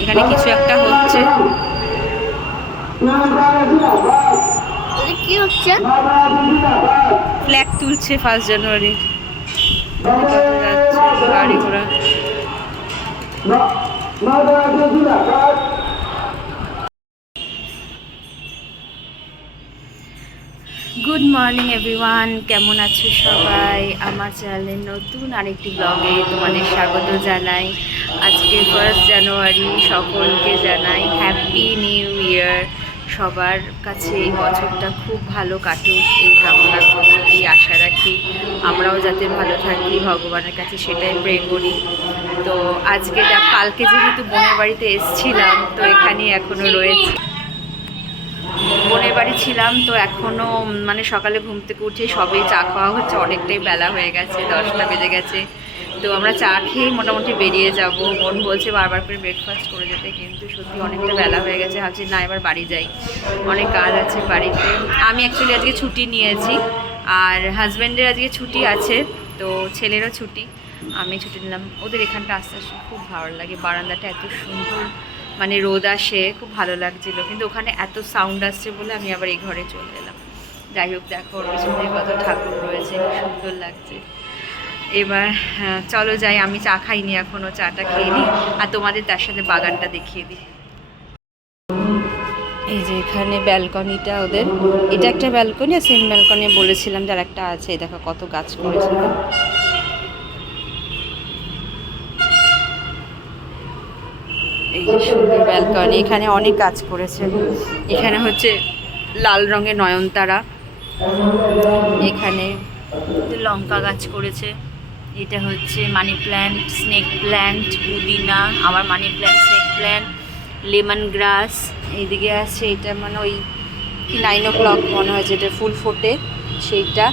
এখানে কিছু একটা হচ্ছে কি হচ্ছে ফ্ল্যাগ তুলছে ফার্স্ট জানুয়ারি গাড়ি ঘোড়া গুড মর্নিং এভরিওয়ান কেমন আছো সবাই? আমার চ্যানেলের নতুন আরেকটি ব্লগে তোমাদের স্বাগত জানাই। আজকে ফার্স্ট জানুয়ারি সকলকে জানাই হ্যাপি নিউ ইয়ার সবার কাছে এই বছরটা খুব ভালো কাটুক, এই কামনা করি আশা রাখি। আমরাও যাতে ভালো থাকি, ভগবানের কাছে সেটাই প্রে করি। তো আজকে কালকে যেহেতু বোনের বাড়িতে এসছিলাম, তো এখানে এখনও রয়েছে। বোনের বাড়ি ছিলাম, তো এখনও মানে সকালে ঘুম থেকে উঠে সবে চা খাওয়া হচ্ছে, অনেকটাই বেলা হয়ে গেছে, দশটা বেজে গেছে। তো আমরা চা খেয়ে মোটামুটি বেরিয়ে যাব। বোন বলছে বারবার করে ব্রেকফাস্ট করে যেতে, কিন্তু সত্যি অনেকটা বেলা হয়ে গেছে, ভাবছি না, এবার বাড়ি যাই। অনেক কাজ আছে বাড়িতে। আমি অ্যাকচুয়ালি আজকে ছুটি নিয়েছি, আর হাজব্যান্ডের আজকে ছুটি আছে, তো ছেলেরও ছুটি। আমি ছুটি নিলাম। ওদের এখানটা আস্তে আস্তে খুব ভালো লাগে, বারান্দাটা এত সুন্দর। মানে রোদ আসে খুব ভালো লাগছিল। কিন্তু ওখানে এত সাউন্ড আসছে বলে আমি আবার এই ঘরে চলে এলাম। যাই হোক দেখো ওর পিছনে কত ঠাকুর রয়েছে সুন্দর লাগছে। এবার হ্যাঁ, চলো যাই আমি চা খাইনি এখনও চাটা খেয়ে নিই আর তোমাদের তার সাথে বাগানটা দেখিয়ে দিই। এই যে এখানে ব্যালকনিটা ওদের। এটা একটা ব্যালকনি আর সেম ব্যালকনি বলেছিলাম যার একটা আছে দেখো কত গাছ করেছিল। এই সুন্দর ব্যালকনি এখানে অনেক গাছ করেছে। এখানে হচ্ছে লাল রঙের নয়নতারা। এখানে লঙ্কা গাছ করেছে। এটা হচ্ছে মানি প্ল্যান্ট স্নেক প্ল্যান্ট পুদিনা আবার money plant snake plant lemon grass এইদিকে আছে এটা মানে ওই কি নাইন ও ক্লক মনে হয় যেটা ফুল ফোটে, সেইটা।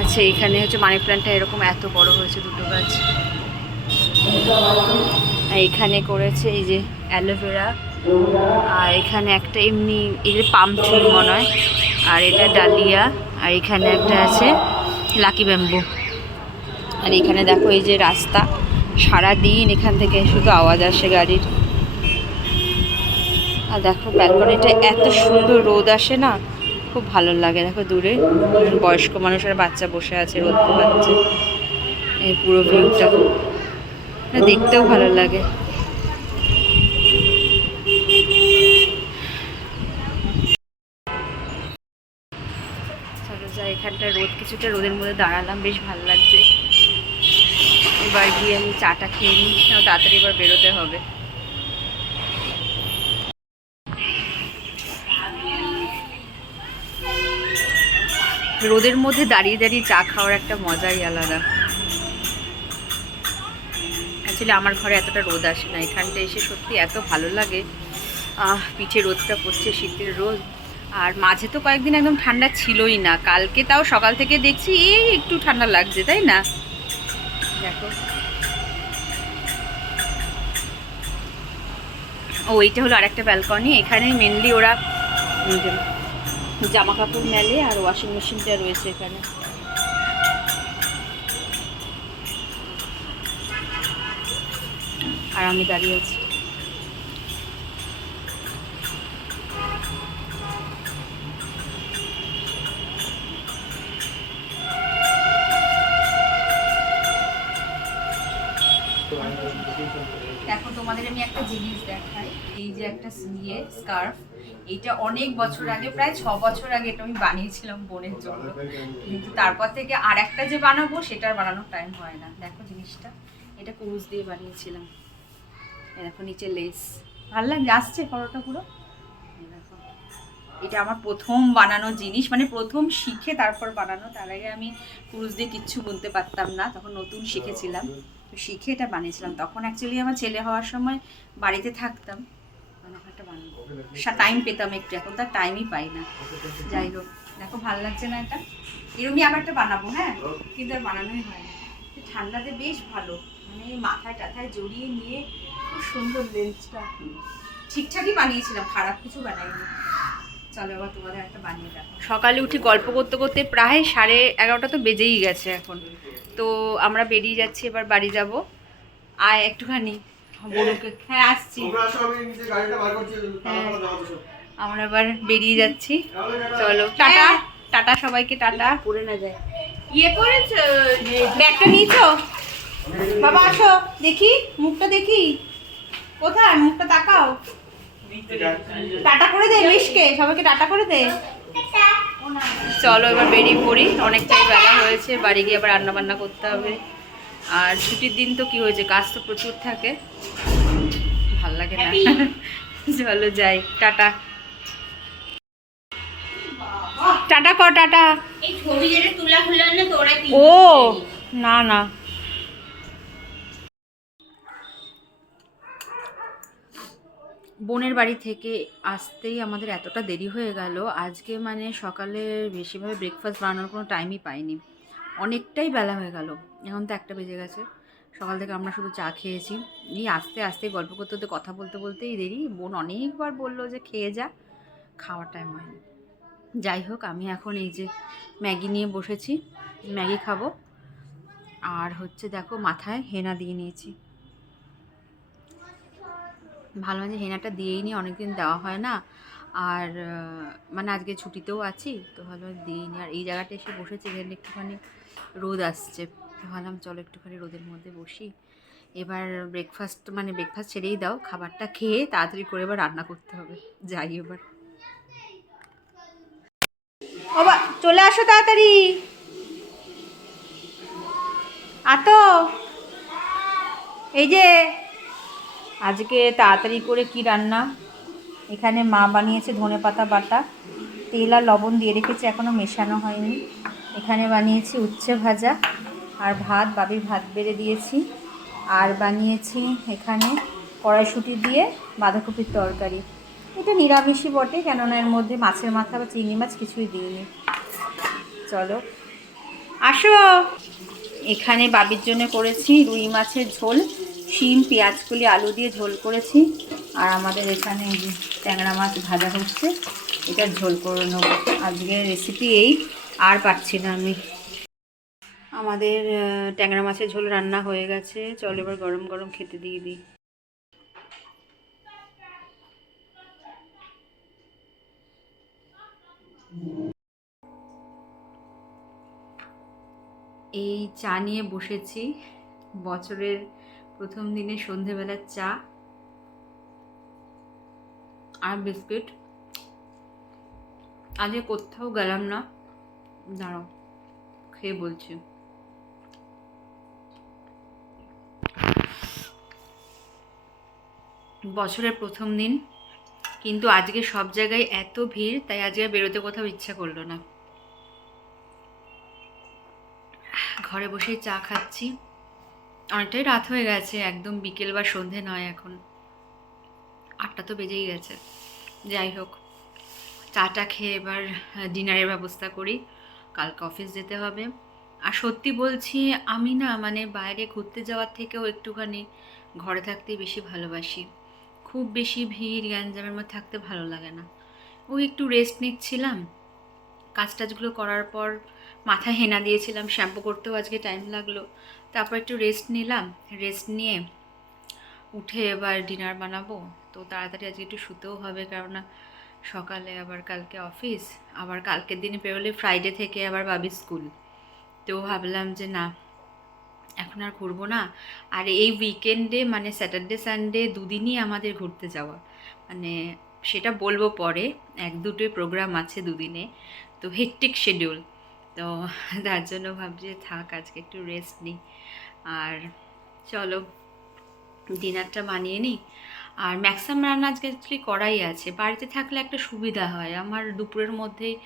আচ্ছা এখানে হচ্ছে মানি প্ল্যান্টটা এরকম এত বড় হয়েছে দুটো গাছ। এখানে করেছে এই যে অ্যালোভেরা আর এখানে একটা এমনি, এই যে পাম ট্রি মনে হয়। আর এটা ডালিয়া, আর এখানে একটা আছে লাকি ব্যাম্বু আর এখানে দেখো এই যে রাস্তা সারা দিন এখান থেকে শুধু আওয়াজ আসে গাড়ির। আর দেখো ব্যালকনিটা এত সুন্দর রোদ আসে না, খুব ভালো লাগে। দেখো দূরে বয়স্ক মানুষ আর বাচ্চা বসে আছে, রোদ পাচ্ছে এই পুরো ভিউটা দেখতেও ভালো লাগে। এখানটা রোদ, কিছুটা রোদের মধ্যে দাঁড়ালাম, বেশ ভালো লাগছে। এবার গিয়ে আমি চাটা খেয়ে নিই তাড়াতাড়ি এবার বেরোতে হবে। রোদের মধ্যে দাঁড়িয়ে দাঁড়িয়ে চা খাওয়ার একটা মজাই আলাদা। অ্যাকচুয়ালি আমার ঘরে এতটা রোদ আসে না? এখানটা এসে সত্যি এত ভালো লাগে। পিঠে রোদটা পড়ছে, শীতের রোদ। আর মাঝে তো কয়েকদিন একদম ঠান্ডা ছিলই না। কালকে তাও সকাল থেকে দেখছি, এই একটু ঠান্ডা লাগছে, তাই না? দেখো। ও, এইটা হলো আরেকটা ব্যালকনি এখানে মেনলি ওরা জামা কাপড় মেলে আর ওয়াশিং মেশিনটা রয়েছে এখানে। আর আমি দাঁড়িয়ে আছি। দেখো, তোমাদের আমি একটা জিনিস দেখাই। এই যে একটা ইয়ে স্কার্ফ এইটা অনেক বছর আগে, প্রায় ছ বছর আগে এটা আমি বানিয়েছিলাম বোনের জন্য। কিন্তু তারপর থেকে আর একটা যে বানাবো, সেটার বানানোর টাইম হয় না। দেখো জিনিসটা, এটা কুরুশ দিয়ে বানিয়েছিলাম। দেখো নিচে লেস ভালো লাগছে? আসছে করোটা পুরো? এটা আমার প্রথম বানানো জিনিস মানে প্রথম শিখে তারপর বানানো। তার আগে আমি কুরুশ দিয়ে কিচ্ছু বলতে পারতাম না, তখন নতুন শিখেছিলাম। তো শিখে এটা বানিয়েছিলাম। তখন অ্যাকচুয়ালি আমার ছেলে হওয়ার সময় বাড়িতে থাকতাম। একটা টাইম পেতাম একটু, এখন তার টাইমই পাই না। যাই হোক, দেখো ভালো লাগছে না এটা? এরমই আবার একটা বানাবো হ্যাঁ? কিন্তু আর বানানোই হয় না। ঠান্ডাতে বেশ ভালো। মানে মাথায় টাথায় জড়িয়ে নিয়ে খুব সুন্দর লেন্সটা। ঠিকঠাকই বানিয়েছিলাম খারাপ কিছু বানাইনি। চলো এবার তোমাদের একটা বানিয়ে দেখো সকালে উঠে গল্প করতে করতে প্রায় সাড়ে এগারোটা তো বেজেই গেছে এখন। তো আমরা বেরিয়ে যাচ্ছি এবার বাড়ি যাব। আয় একটুখানি বড়ুকে। হ্যাঁ আসছি। সব। আমরা এবার বেরিয়ে যাচ্ছি। চলো টাটা। টাটা সবাইকে টাটা। পড়ে না যায়। ইয়ে করেছ ব্যাগটা নিয়েছো? বাবা আসো। দেখি মুখটা দেখি। কোথায়? মুখটা তাকাও। টাটা করে দে মিশকে। সবাইকে টাটা করে দে। চলো এবার বেরিয়ে পড়ি। অনেকটাই বেলা হয়েছে বাড়ি গিয়ে আবার রান্না বান্না করতে হবে। আর ছুটির দিন তো কি হয়েছে? কাজ তো প্রচুর থাকে। ভালো লাগে না। চলো যাই। টাটা। টাটা কর টাটা। ও না না। বোনের বাড়ি থেকে আসতেই আমাদের এতটা দেরি হয়ে গেল। আজকে মানে সকালে বেশিভাবে ব্রেকফাস্ট বানানোর কোনো টাইমই পাইনি। অনেকটাই বেলা হয়ে গেল। এখন তো একটা বেজে গেছে। সকাল থেকে আমরা শুধু চা খেয়েছি। এই আস্তে আস্তে গল্প করতে করতে, কথা বলতে বলতেই দেরি। বোন অনেকবার বলল যে, খেয়ে যা। খাওয়ার টাইম হয়নি। যাই হোক, আমি এখন এই যে ম্যাগি নিয়ে বসেছি। ম্যাগি খাব। আর হচ্ছে দেখো, মাথায় হেনা দিয়ে নিয়েছি। ভালো যে হেনাটা দিয়েই নি, অনেকদিন দেওয়া হয় না। আর মানে আজকে ছুটিতেও আছি, তো ভালো দিয়েই নি। আর এই জায়গাটা এসে বসেছি, এখানে একটুখানি রোদ আসছে। ভাবলাম চলো একটুখানি রোদের মধ্যে বসি। এবার ব্রেকফাস্ট মানে ব্রেকফাস্ট ছেড়েই দাও, খাবারটা খেয়ে তাড়াতাড়ি করে এবার রান্না করতে হবে। যাই এবার। চলে আসো তাড়াতাড়ি। আতো এই যে আজকে তাড়াতাড়ি করে কি রান্না? এখানে মা বানিয়েছে ধনে পাতা বাটা, তেল আর লবণ দিয়ে রেখেছে এখনও মেশানো হয়নি। এখানে বানিয়েছি উচ্ছে ভাজা আর ভাত, বাবির ভাত বেড়ে দিয়েছি। আর বানিয়েছি এখানে কড়াইশুঁটি দিয়ে বাঁধাকপির তরকারি। এটা নিরামিষই বটে, কেননা এর মধ্যে মাছের মাথা বা চিংড়ি মাছ কিছুই দিইনি। চলো। আসো। এখানে বাবির জন্য করেছি রুই মাছের ঝোল। শিম, পেঁয়াজকলি, আলু দিয়ে ঝোল করেছি। আর আমাদের এখানে ট্যাংরা মাছ ভাজা হচ্ছে, এটা ঝোল করে নেব। আজকের রেসিপি এই, আর পাচ্ছি না আমি। আমাদের ট্যাংরা মাছের ঝোল রান্না হয়ে গেছে। চল এবার গরম গরম খেতে দিয়ে দিই। এই চা নিয়ে বসেছি। বছরের প্রথম দিনে সন্ধেবেলার চা আর বিস্কিট। আজকে কোথাও গেলাম না। দাঁড়াও, খেয়ে বলছি। বছরের প্রথম দিন, কিন্তু আজকে সব জায়গায় এত ভিড়, তাই আজকে বেরোতে কোথাও ইচ্ছা করল না। ঘরে বসেই চা খাচ্ছি। অনেকটাই রাত হয়ে গেছে, একদম বিকেল বা সন্ধে নয় এখন। আটটা তো বেজেই গেছে। যাই হোক চাটা খেয়ে এবার ডিনারের ব্যবস্থা করি। কালকে অফিস যেতে হবে। আর সত্যি বলছি, আমি না মানে বাইরে ঘুরতে যাওয়ার থেকেও একটুখানি ঘরে থাকতেই বেশি ভালোবাসি। খুব বেশি ভিড়, গ্যাঞ্জামের মধ্যে থাকতে ভালো লাগে না। ওই একটু রেস্ট নিচ্ছিলাম। কাজ টাজগুলো করার পর মাথায় হেনা দিয়েছিলাম, শ্যাম্পু করতেও আজকে টাইম লাগল। তারপর একটু রেস্ট নিলাম। রেস্ট নিয়ে উঠে এবার ডিনার বানাবো। তো তাড়াতাড়ি আজকে একটু শুতেও হবে কেননা সকালে আবার কালকে অফিস আবার কালকের দিনে বেরোলে ফ্রাইডে থেকে আবার বাবি স্কুল তো ভাবলাম যে না, এখন আর ঘুরবো না। আর এই উইকেন্ডে মানে স্যাটারডে সানডে দুদিনই আমাদের ঘুরতে যাওয়া। মানে সেটা বলব পরে, এক দুটোই প্রোগ্রাম আছে দুদিনে। তো হেকটিক শিডিউল তো তার জন্য ভাবছি থাক, আজকে একটু রেস্ট নিই। আর চলো ডিনারটা বানিয়ে নিই। আর ম্যাক্সিমাম রান্না আজকে অ্যাকচুয়ালি করাই আছে। বাড়িতে থাকলে একটা সুবিধা হয়। আমার দুপুরের মধ্যেই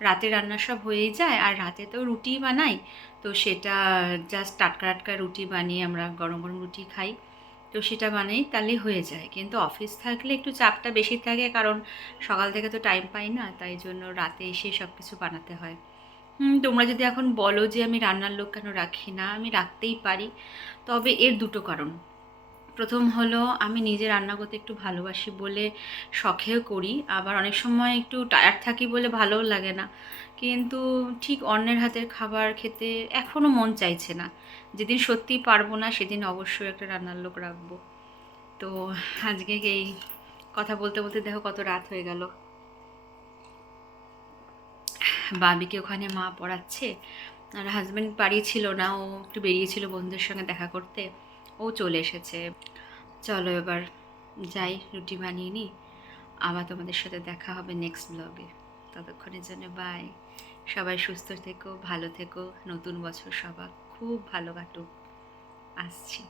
রাতে রান্না সব হয়েই যায়। আর রাতে তো রুটি বানাই। তো সেটা জাস্ট টাটকা টাটকা রুটি বানিয়ে আমরা গরম গরম রুটি খাই। তো সেটা বানাই তাহলেই হয়ে যায়। কিন্তু অফিস থাকলে একটু চাপটা বেশি থাকে। কারণ সকাল থেকে তো টাইম পাই না। তাই জন্য রাতে এসে সব কিছু বানাতে হয়। তোমরা যদি এখন বলো যে আমি রান্নার লোক কেন রাখি না, আমি রাখতেই পারি। তবে এর দুটো কারণ। প্রথম হলো, আমি নিজে রান্না করতে একটু ভালোবাসি বলে শখেও করি। আবার অনেক সময় একটু টায়ার থাকি বলে ভালোও লাগে না। কিন্তু ঠিক অন্যের হাতের খাবার খেতে এখনও মন চাইছে না। যেদিন সত্যিই পারব না, সেদিন অবশ্যই একটা রান্নার লোক রাখব। তো আজকে এই কথা বলতে বলতে দেখো কত রাত হয়ে গেল। বাবিকে ওখানে মা পড়াচ্ছে। আর হাজব্যান্ড বাড়ি ছিল না, ও একটু বেরিয়েছিল বন্ধুদের সঙ্গে দেখা করতে। ও চলে এসেছে। চলো এবার যাই, রুটি বানিয়ে নিই। আবার তোমাদের সাথে দেখা হবে নেক্সট ব্লগে ততক্ষণের জন্য বাই সবাই সুস্থ থেকো, ভালো থেকো। নতুন বছর সবার খুব ভালো কাটুক। আসছি।